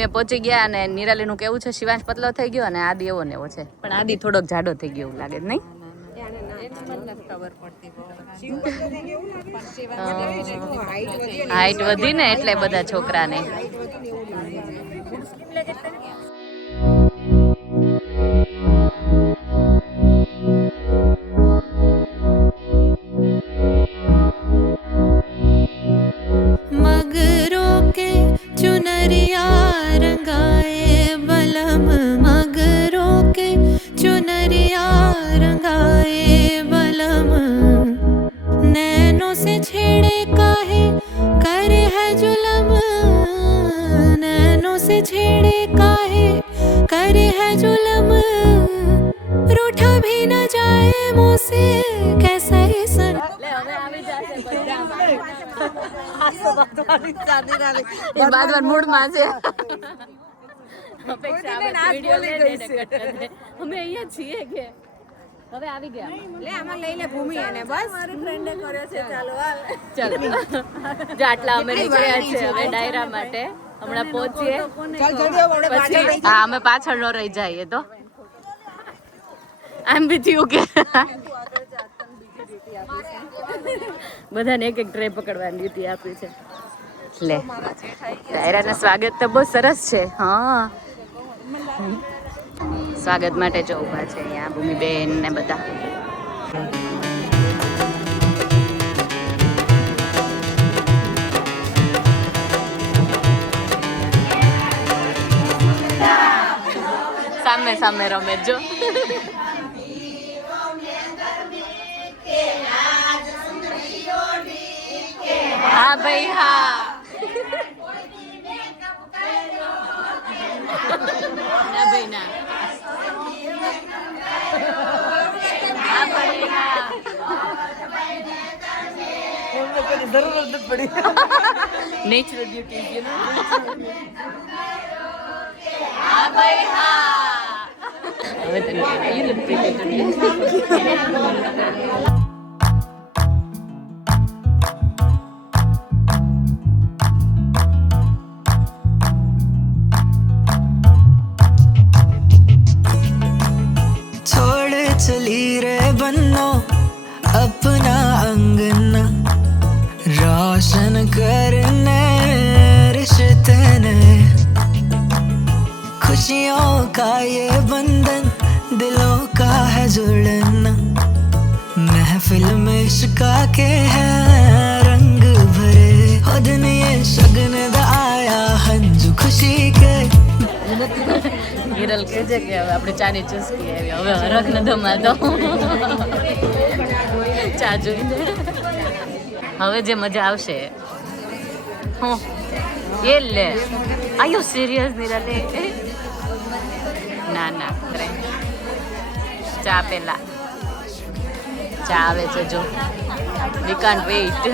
ભૂમિએ પહોંચી ગયા અને નિરાલીનું કેવું છે શિવાંશ પતલો થઈ ગયો અને આદિ એવો ને એવો છે, પણ આદિ થોડોક જાડો થઈ ગયો એવું લાગે જ નહીં? હાઈટ વધી ને એટલે બધા છોકરાને. બાદમાં મૂડમાં છે. અમે અહીંયા છીએ કે હવે આવી ગયા. લે આમાં લઈ લે ભૂમિ એને બસ મારી ફ્રેન્ડે કર્યો છે. ચાલો ચાલો જો આટલા અમે નીકળ્યા છે હવે ડાયરા માટે. હમણાં પહોંચીએ પછી હા અમે પાછળ ન રહી જઈએ તો આમ બી થયું કે બધાને એક એક ટ્રે પકડવાની ડ્યુટી આપી છે. લે ડાયરાના સ્વાગત તો બહુ સરસ છે. હા સ્વાગત માટે જો ઊભા છે અહીંયા ભૂમિબેન ને બધા. સામે સામે રમે જો. હા ભાઈ હા. ના ભાઈ ના. હા ભાઈ હા. જરૂર નથી પડી. Natural beauty you know. હા ભાઈ હા. હવે તને યુ લુક પ્રિટી. चली रे बन्नो अपना अंगना रोशन करने रिश्ते ने खुशियों का ये बंधन दिलों का है जुड़ना महफिल में इश्क के हैं रंग भरे हो दिन ये शगन आया हंजू खुशी के. હિરલ કહે છે કે હવે આપણે ચાની ચુસ્કી આવી હવે હરખ ન ધમાતો ચા જોઈને હવે જે મજા આવશે. હું એ લે આર યુ સિરિયસ નિરાલે? ના ના ચા પેલા ચા આવે છે જો. We can't wait.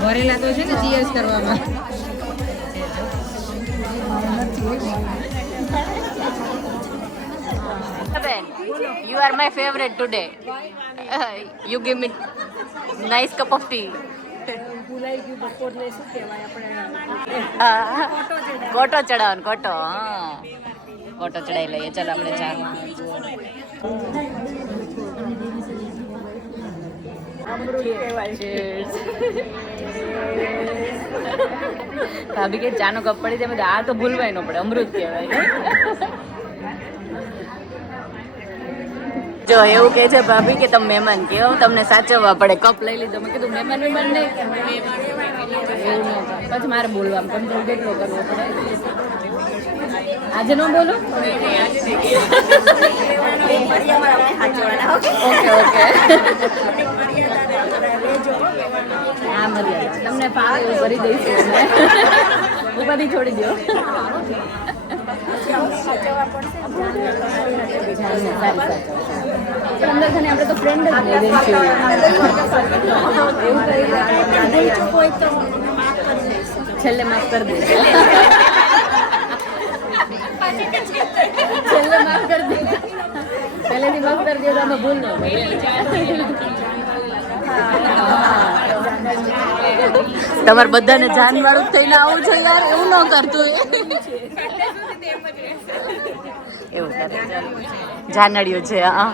ભરેલા તો છે ને ચીયર્સ કરવામાં. You are my favorite today. You give me nice cup of tea. કોટો ચડાવવાનો કોટો. હા કોટો ચડાવી લઈએ. ચાલો આપણે ચા. ભાભી કે ચાનો કપ પડી જાય આ તો ભૂલવાય ન પડે. અમૃત કહેવાય. જો એવું કે છે ભાભી કે તમે મહેમાન કેવો તમને સાચવવા પડે. કપ લઈ લીધો. મેં કીધું મહેમાન નહીં એવું ન પછી મારે બોલવાનું કંટ્રોલ કેટલો કરવો પડે. આજે ન બોલો. ઓકે ઓકે હા મર્યાદા તમને ફાવે એવું કરી દઈશું. ઉપાધિ છોડી દો. અંદર ખાને આપણે તો ફ્રેન્ડ જ નહીં. છેલ્લે માફ કરી દે. છેલ્લે માફ કરી દે. પહેલેથી માફ કરી દે તો અમે ભૂલ ન તમારે બધાને જાનવાળું થઈને આવું છે યાર, એવું ન કરતું એવું કરે જાનડિયું છે. હા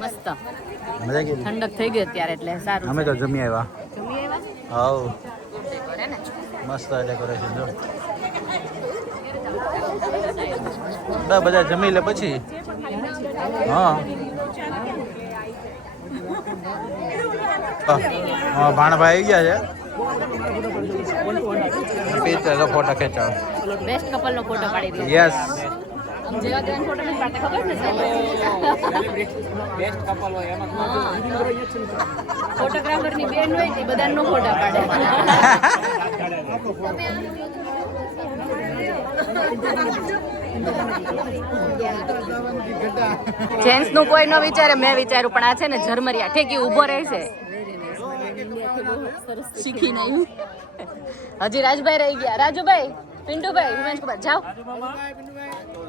મસ્ત ઠંડક થઈ ગઈ અત્યારે એટલે સારું. અમે તો જમી આવ્યા. જમી આવ્યા? હાઉ કરે ને મસ્ત ડેકોરેશન જો. બધા જમી લે પછી. હા ભાણભાઈ આવી ગયા છે. ફોટો ખેંચાવ. બેસ્ટ કપલ નો ફોટો પાડી દીધો. યસ જેવા તેવા ફોટો નથી પાડતા, ખબર ને બેસ્ટ કપલ હોય એમાં ફોટોગ્રાફર ની બેન હોય તે બધાનો ફોટા પાડે. જેન્ટ્સ નું કોઈ ન વિચારે, મેં વિચાર્યું પણ આ છે ને ઝરમરિયા ઠેકી ઊભો રહેશે. શીખી નહીં હજી રાજભાઈ રહી ગયા. રાજુભાઈ, પિન્ટુભાઈ, હિમાંશ કુમાર જાઓ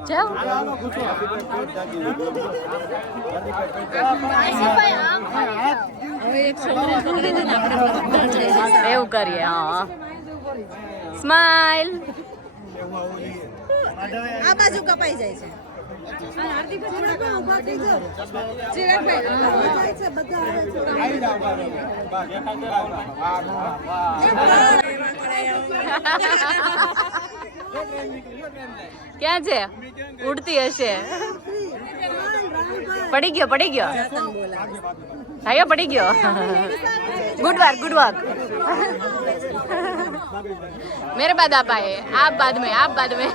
જાઓ. એવું કરીએ. હા સ્માઈલ. આ બાજુ કપાઈ જાય છે. ક્યાં છે? ઉડતી હશે. પડી ગયો પડી ગયો. હાયો પડી ગયો. Good work good work. मेरे बाद आप आए, आप बाद में, आप बाद में.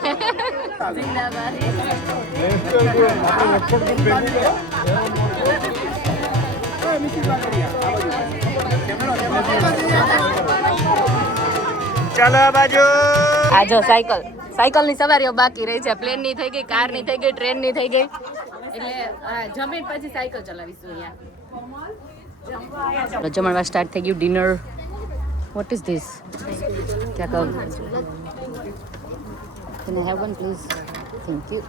ચાલો બાજુ. આ જો સાયકલ, સાયકલ ની સવારીઓ બાકી રહી છે. પ્લેન ની થઈ ગઈ, કાર ની થઈ ગઈ, ટ્રેન ની થઈ ગઈ. એટલે જમીન પછી સાયકલ ચલાવીશું અહીંયા. જમણવાર સ્ટાર્ટ થઈ ગયું. ડિનર. What is this? क्या कब? Can I have one please? Thank you.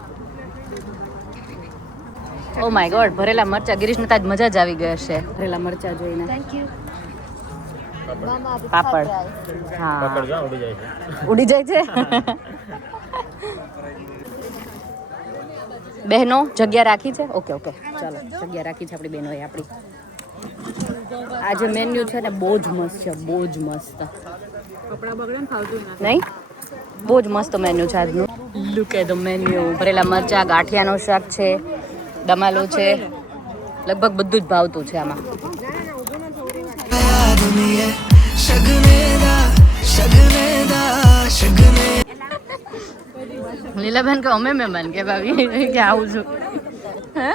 Oh my god, ભરેલા મરચા. ગિરીશને તાજ મજા જ આવી ગઈ હશે ભરેલા મરચા જોઈને. Thank you. પાપડ. હા ઉડી જાય છે. બહેનો જગ્યા રાખી છે? ઓકે ઓકે ચાલો, જગ્યા રાખી છે આપણી બહેનોએ. આપણી આ જે મેન્યુ છે ને બહુ જ મસ્ત છે, બહુ જ મસ્ત. નહીં, બહુ જ મસ્ત મેન્યુ છે આજનું. Look at the menu. ભરેલા મરચા, ગાંઠિયાનો શાક છે, દમાલો છે, લગભગ બધું જ ભાવતું છે આમાં. લીલાબેન કે અમે મહેમાન કે ભાભી કે આવું છું. હે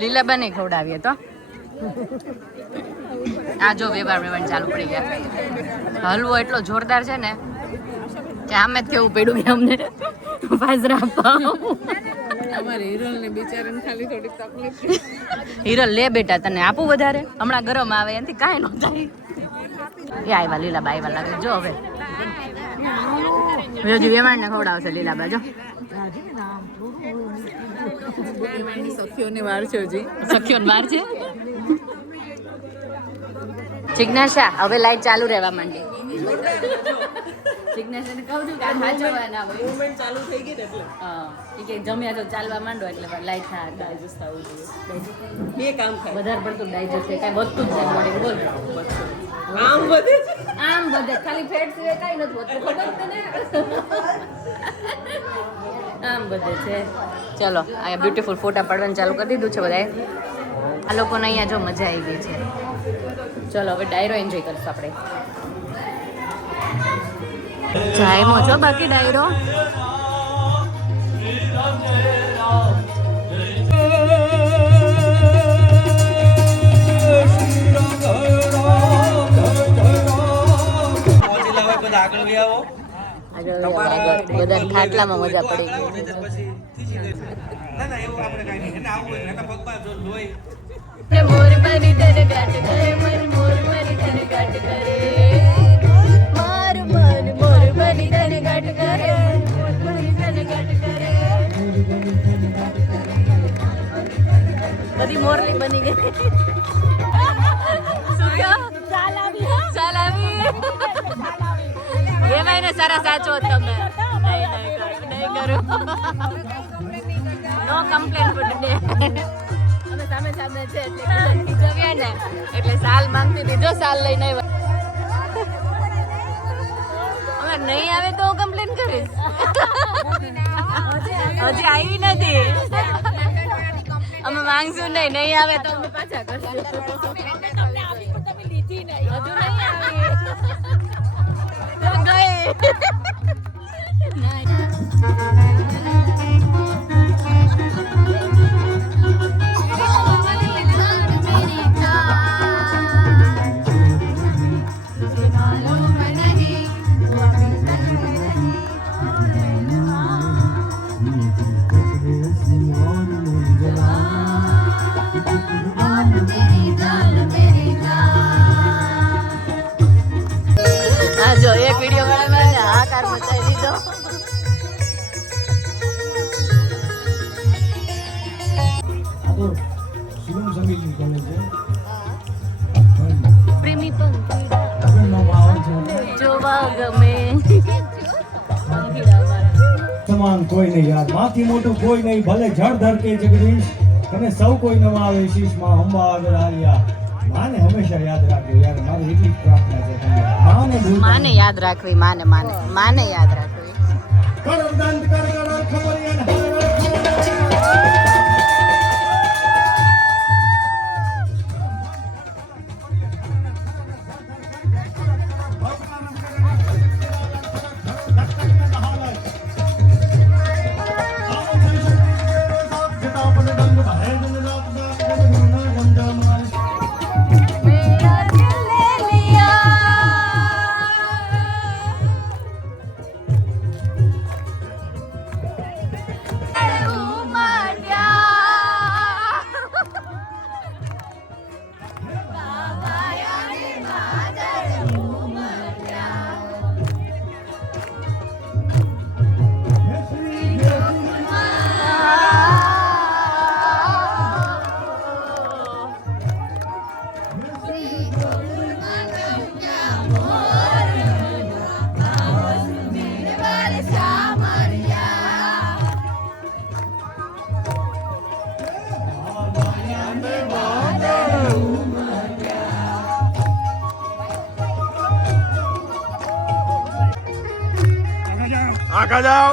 લીલાબેન ને ખવડાવીએ તો. આ જો વેવાણ ચાલુ પડી ગયા. હલવો એટલો જોરદાર છે ને કે આમે જ કેવું પડ્યું કે અમને ફાજરા અપાવ. હિરલ લે બેટા, તને આપું વધારે? હમણાં ગરમ આવે એનાથી કાંઈ ન થાય. એ આવ્યા લીલાબા, આવ્યા લાગે. જો હવે હજુ વેવાણ ને ખવડાવશે લીલાબા. જો સખીઓની વાર છે, હજી સખીઓની વાર છે. જિજ્ઞાસા હવે લાઈટ ચાલુ રહેવા માંડી. જિજ્ઞાસાને કહું છું કે આ સાચવવાના હોય. મૂવમેન્ટ ચાલુ થઈ ગઈ ને એટલે હા એ કે જમ્યા તો ચાલવા માંડો એટલે લાઈટ થાય. ડાયજેસ્ટ થવું જોઈએ. બે કામ થાય. વધારે પડતું ડાયજેસ્ટ થાય, કાંઈ વધતું જ જાય બોડી. બોલ આમ વધે છે, આમ વધે. ખાલી ફેટ સિવાય કાંઈ નથી વધતું, ખબર તને? આમ બધે છે. ચલો અહીંયા બ્યુટીફુલ ફોટા પાડવાનું ચાલુ કરી દીધું છે બધાએ. આ લોકોને અહીંયા જો મજા આવી ગઈ છે. ચલો હવે ડાયરો એન્જોય કરશું આપણે. જાયમો છો બાકી ડાયરો. બધા ખાટલામાં મજા પડી ગઈ. મોર મારી તને ગાટ કરે, મન મોર મારી તને ગાટ કરે, માર મન મોર મારી તને ગાટ કરે. મોરલી બની ગઈ. શું કહ્યો? ચાલ આવી. એમાંય ને સારા સાચો તમે. નહીં કરું. નો કમ્પ્લેન ફોર ટુડે. અમે સામે સામે છે એટલે ખીજવ્યા ને એટલે સાલ માંગતી હતી. જો સાલ લઈને આવ્યા. અમે નહીં આવે તો હું કમ્પ્લેન કરીશ. હજી આવી નથી. અમે માંગશું નહીં આવે તો અમે પાછા કરશું. હજુ નહીં આવી. જો એક વિડીયો વાળા મેં હાકાર મચાવી દીધો. પ્રેમી પંખી જોવા ગમે. સમાન કોઈ નહીં યાર, માથી મોટું કોઈ નહીં, ભલે જળ ધરકે જગદીશ, તમે સૌ કોઈ નવા આવે શીશમાં અંબા આદરાલિયા. માને હંમેશા યાદ રાખજો યાર, મારી એટલી જ પ્રાર્થના છે તમને. માને યાદ રાખવી, માને યાદ રાખવી. કરદંત કર ખબરિયાન હર આખા જાઓ.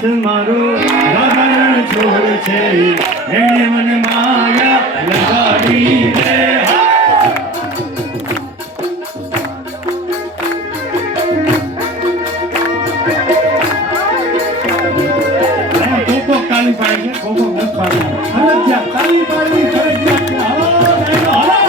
નાથ મારો ગગન છોડ છે એણે મને માયા લગાડી રે કોકો કાલી પાડી છે કોકો નથી પાડી ફરજિયાત કાલી પાડવી ફરજિયાત છે હલો હલો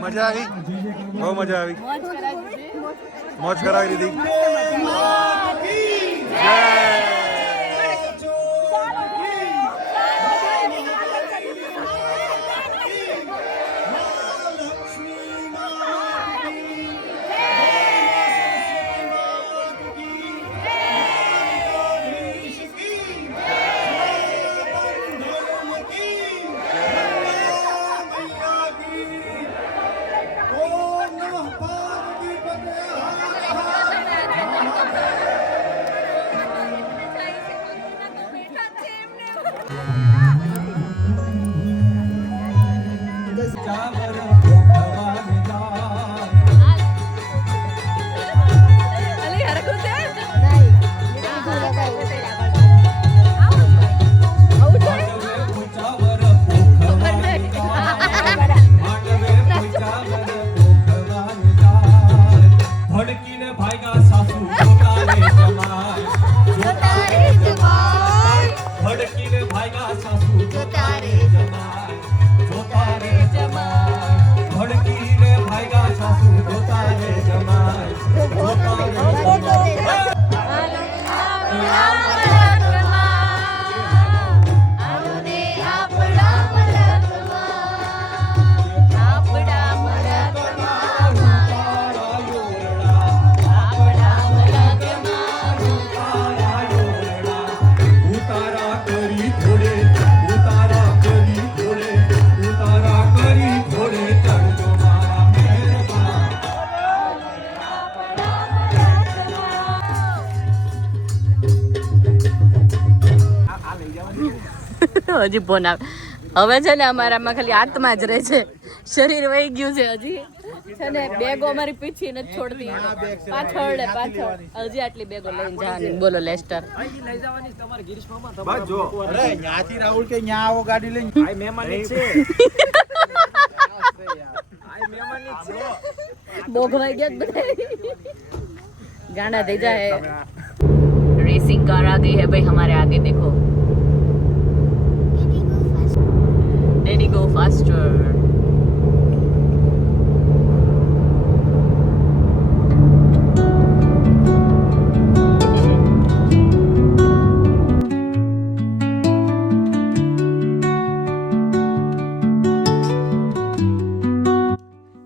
મજા આવી બહુ મજા આવી મોજ કરાવી દીધી જય હજી ફોન આવે હવે છે ને અમારામાં ખાલી આત્મા જ રહે છે શરીર વહી ગયું છે હજી છે ને બેગો અમારી પીછી નથી છોડતી પાછળ ને પાછળ હજી આટલી બેગો લઈને જવાની બોલો લેસ્ટર બસ જો અરે ન્યાથી રાહુલ કે ન્યા આવો ગાડી લઈને આ મહેમાન છે આ મહેમાન છે બોગવાઈ ગયા બધા गाना दे जा है रेसिंग कार आ गई है भाई हमारे आगे देखो Daddy, go faster.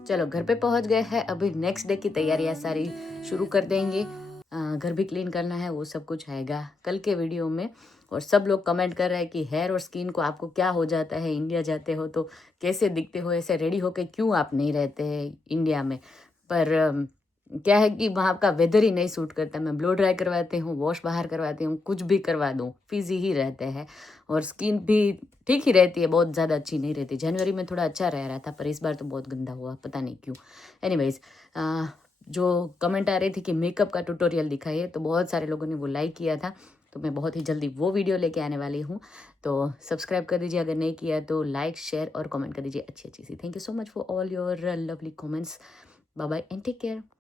चलो घर पे पहुंच गए हैं. अभी नेक्स्ट डे की तैयारियां सारी शुरू कर देंगे. घर भी क्लीन करना है, वो सब कुछ आएगा कल के वीडियो में. और सब लोग कमेंट कर रहे हैं कि हेयर और स्किन को आपको क्या हो जाता है, इंडिया जाते हो तो कैसे दिखते हो, ऐसे रेडी होके क्यों आप नहीं रहते हैं इंडिया में. पर क्या है कि वहाँ का वेदर ही नहीं सूट करता. मैं ब्लो ड्राई करवाती हूँ, वॉश बाहर करवाती हूँ, कुछ भी करवा दूँ, फिजी ही रहते हैं. और स्किन भी ठीक ही रहती है, बहुत ज़्यादा अच्छी नहीं रहती. जनवरी में थोड़ा अच्छा रह रहा था, पर इस बार तो बहुत गंदा हुआ, पता नहीं क्यों. एनीवेज, जो कमेंट आ रही थी कि मेकअप का ट्यूटोरियल दिखाइए, तो बहुत सारे लोगों ने वो लाइक किया था. तो मैं बहुत ही जल्दी वो वीडियो लेके आने वाली हूँ. तो सब्सक्राइब कर दीजिए, अगर नहीं किया तो लाइक, शेयर और कमेंट कर दीजिए अच्छी अच्छी सी. Thank you so much for all your lovely comments. Bye bye and take care.